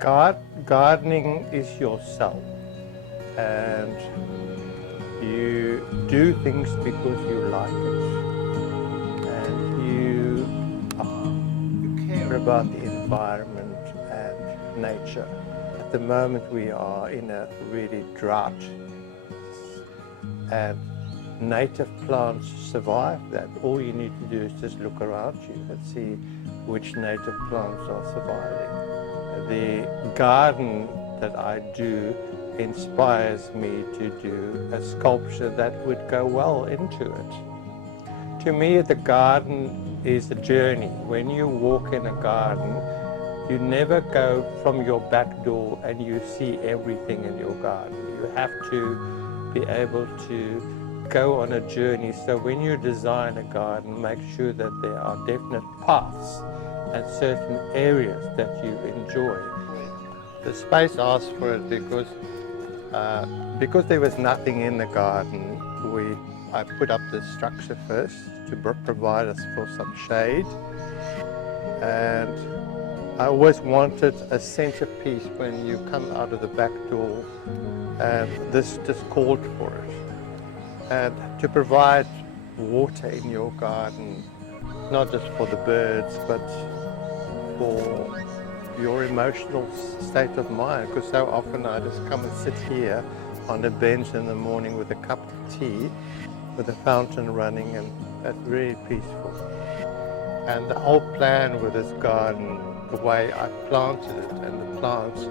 Gardening is yourself, and you do things because you like it, and you care about the environment and nature. At the moment we are in a really drought, and native plants survive that. All you need to do is just look around you and see which native plants are surviving. The garden that I do inspires me to do a sculpture that would go well into it. To me, the garden is a journey. When you walk in a garden, you never go from your back door and you see everything in your garden. You have to be able to go on a journey. So when you design a garden, make sure that there are definite paths and certain areas that you enjoy. The space asked for it because there was nothing in the garden. I put up the structure first to provide us for some shade, and I always wanted a centerpiece when you come out of the back door, and this just called for it. And to provide water in your garden, not just for the birds, but for your emotional state of mind, because so often I just come and sit here on a bench in the morning with a cup of tea, with a fountain running, and that's really peaceful. And the whole plan with this garden, the way I planted it and the plants,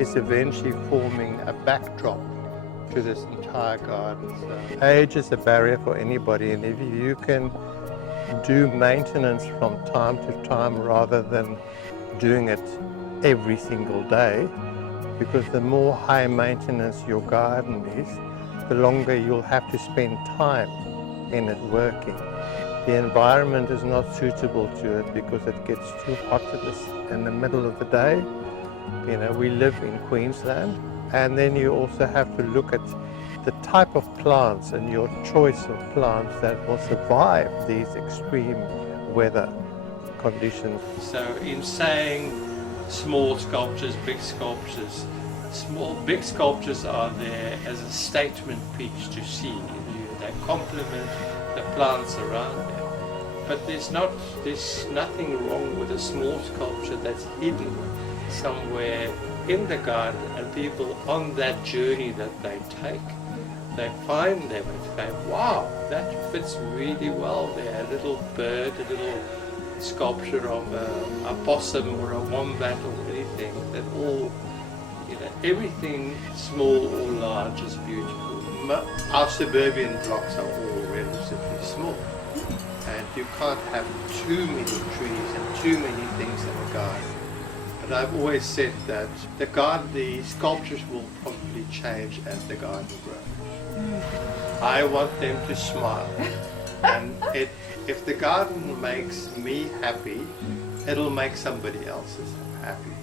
is eventually forming a backdrop to this entire garden. So age is a barrier for anybody, and if you can do maintenance from time to time rather than doing it every single day, because the more high maintenance your garden is, the longer you'll have to spend time in it working. The environment is not suitable to it because it gets too hot in the middle of the day. You know, we live in Queensland, and then you also have to look at the type of plants and your choice of plants that will survive these extreme weather conditions. So in saying small sculptures, big sculptures, big sculptures are there as a statement piece to see. They complement the plants around them. But there's nothing wrong with a small sculpture that's hidden somewhere in the garden, and people on that journey that they take, they find them and say, wow, that fits really well there. A little bird, a little sculpture of a possum or a wombat or anything, that all, everything small or large is beautiful. Our suburban blocks are all relatively small, and you can't have too many trees and too many things in a garden. But I've always said that the sculptures will probably change as the garden grows. I want them to smile, and if the garden makes me happy, it'll make somebody else happy.